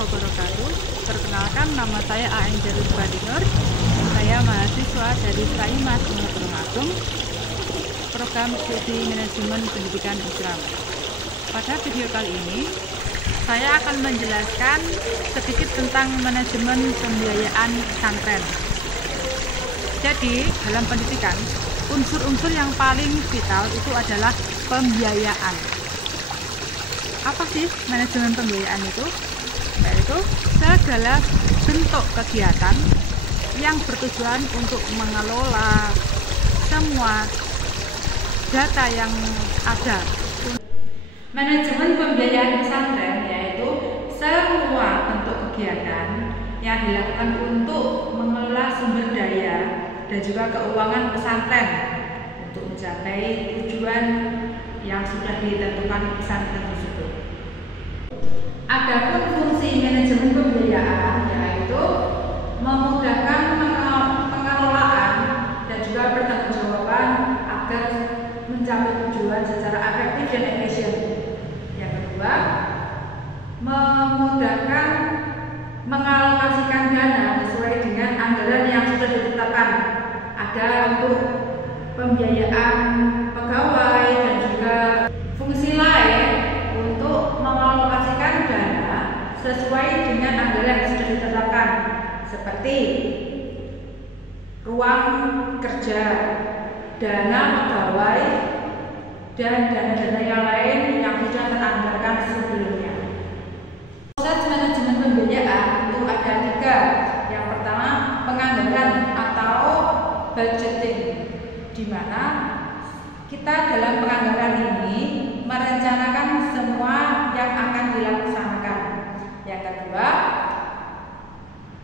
wabarakatuh. Perkenalkan, nama saya A.N. Jarud Badinur. Saya mahasiswa dari Saimas Tulungagung, program studi manajemen pendidikan Islam. Pada video kali ini, saya akan menjelaskan sedikit tentang manajemen pembiayaan pesantren. Jadi, dalam pendidikan, unsur-unsur yang paling vital itu adalah pembiayaan. Apa sih manajemen pembiayaan itu? Yaitu segala bentuk kegiatan yang bertujuan untuk mengelola semua data yang ada. Manajemen pembiayaan pesantren yaitu semua bentuk kegiatan yang dilakukan untuk mengelola sumber daya dan juga keuangan pesantren untuk mencapai tujuan yang sudah ditentukan pesantren tersebut. Adapun fungsi manajemen pembiayaan yaitu memudahkan pengelolaan dan juga pertanggungjawaban agar mencapai tujuan secara efektif dan efisien. Yang kedua, memudahkan mengalokasikan dana sesuai dengan anggaran yang sudah ditetapkan. Ada untuk pembiayaan pegawai dan juga fungsi lain untuk mengalokasikan dana sesuai dengan anggaran yang sudah ditetapkan, seperti ruang kerja, dana pegawai, dan dana-dana yang lain yang sudah teranggarkan sebelumnya. Proses manajemen pembiayaan itu ada 3. Yang pertama, penganggaran atau budgeting, di mana kita dalam penganggaran ini merencanakan semua yang akan dilaksanakan. Yang kedua,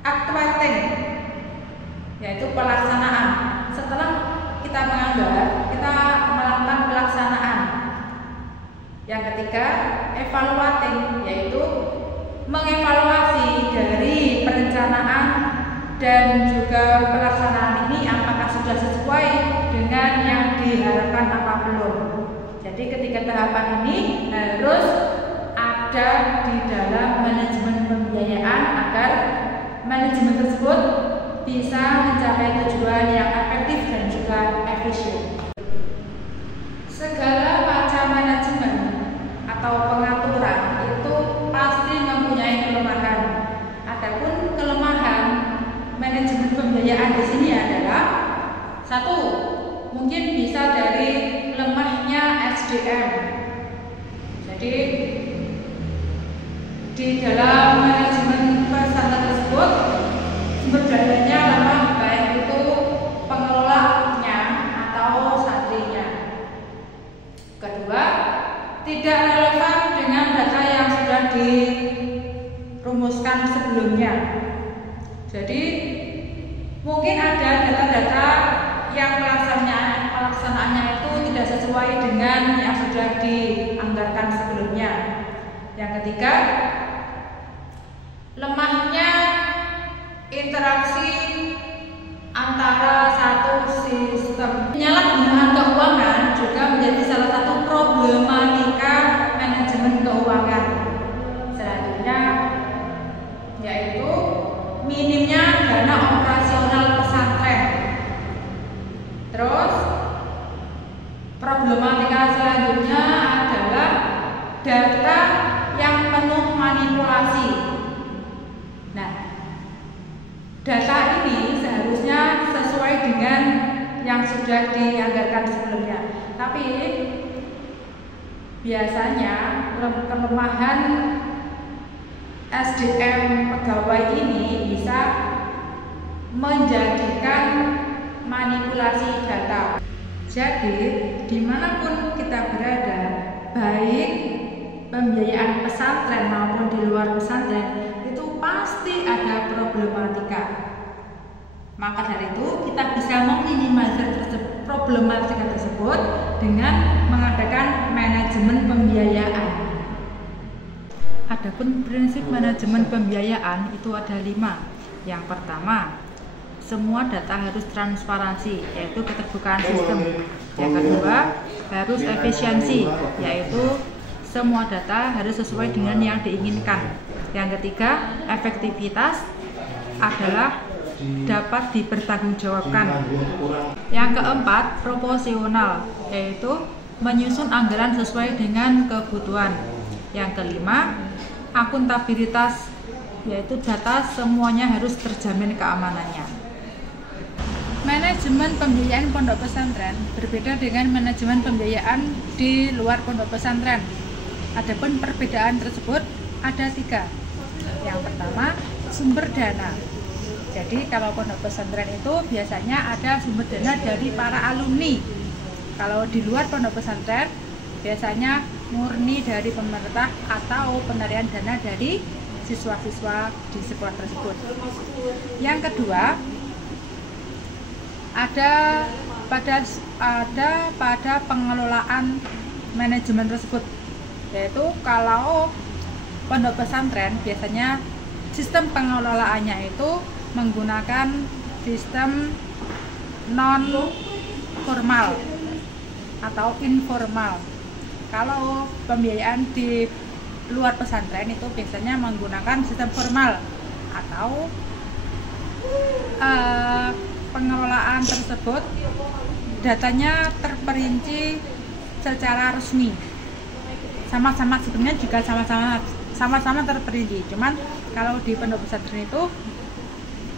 actuating, yaitu pelaksanaan. Setelah kita menganggar, kita melakukan pelaksanaan. Yang ketiga, evaluating, yaitu mengevaluasi dari perencanaan dan juga pelaksanaan ini apakah sudah sesuai dengan yang diharapkan apa belum. Jadi ketiga tahapan ini harus ada di dalam manajemen pembiayaan agar manajemen tersebut bisa mencapai tujuan yang efektif dan juga efisien. Segala macam manajemen atau pengaturan itu pasti mempunyai kelemahan. Adapun kelemahan manajemen pembiayaan di sini adalah 1, mungkin bisa dari lemahnya SDM. Jadi di dalam manajemen pesantren tersebut sumber dayanya lemah, baik itu pengelolanya atau santrinya. Kedua, tidak relevan dengan data yang sudah dirumuskan sebelumnya. Jadi mungkin ada data-data yang pelaksanaannya itu tidak sesuai dengan yang sudah dianggarkan sebelumnya. Yang ketiga, lemahnya interaksi antara satu sistem. Penyalahgunaan keuangan juga menjadi salah satu problematika manajemen keuangan. Selanjutnya yaitu minimnya dana operasional pesantren. Terus problematika selanjutnya adalah data yang penuh manipulasi. Nah, data ini seharusnya sesuai dengan yang sudah dianggarkan sebelumnya. Tapi biasanya kelemahan SDM pegawai ini bisa menjadikan manipulasi data. Jadi, dimanapun kita berada, baik pembiayaan pesantren maupun di luar pesantren, itu pasti ada problematika. Maka dari itu, kita bisa meminimalisir problematika tersebut dengan mengadakan manajemen pembiayaan. Adapun prinsip manajemen pembiayaan itu ada 5. Yang pertama, semua data harus transparansi, yaitu keterbukaan sistem. Yang kedua, harus efisiensi, yaitu semua data harus sesuai dengan yang diinginkan. Yang ketiga, efektivitas adalah dapat dipertanggungjawabkan. Yang keempat, proporsional, yaitu menyusun anggaran sesuai dengan kebutuhan. Yang kelima, akuntabilitas, yaitu data semuanya harus terjamin keamanannya. Manajemen pembiayaan pondok pesantren berbeda dengan manajemen pembiayaan di luar pondok pesantren. Adapun perbedaan tersebut ada 3. Yang pertama, sumber dana. Jadi kalau pondok pesantren itu biasanya ada sumber dana dari para alumni. Kalau di luar pondok pesantren biasanya murni dari pemerintah atau penarian dana dari siswa-siswa di sekolah tersebut. Yang kedua, ada pada pengelolaan manajemen tersebut, yaitu kalau pondok pesantren biasanya sistem pengelolaannya itu menggunakan sistem non formal atau informal. Kalau pembiayaan di luar pesantren itu biasanya menggunakan sistem formal atau pengelolaan tersebut datanya terperinci secara resmi. Sama-sama sebenarnya juga sama-sama terperinci. Cuman kalau di pondok pesantren itu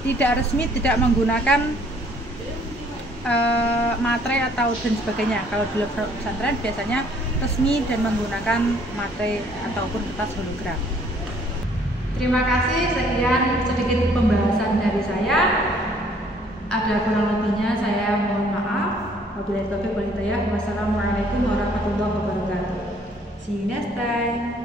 tidak resmi, tidak menggunakan materai atau dan sebagainya. Kalau di luar pesantren biasanya resmi dan menggunakan materai ataupun kertas hologram. Terima kasih, sekian sedikit pembahasan dari saya. Ada kurang lebihnya saya mohon maaf. Wabillahi taufiq wal hidayah. Wassalamualaikum warahmatullahi wabarakatuh. See you next time.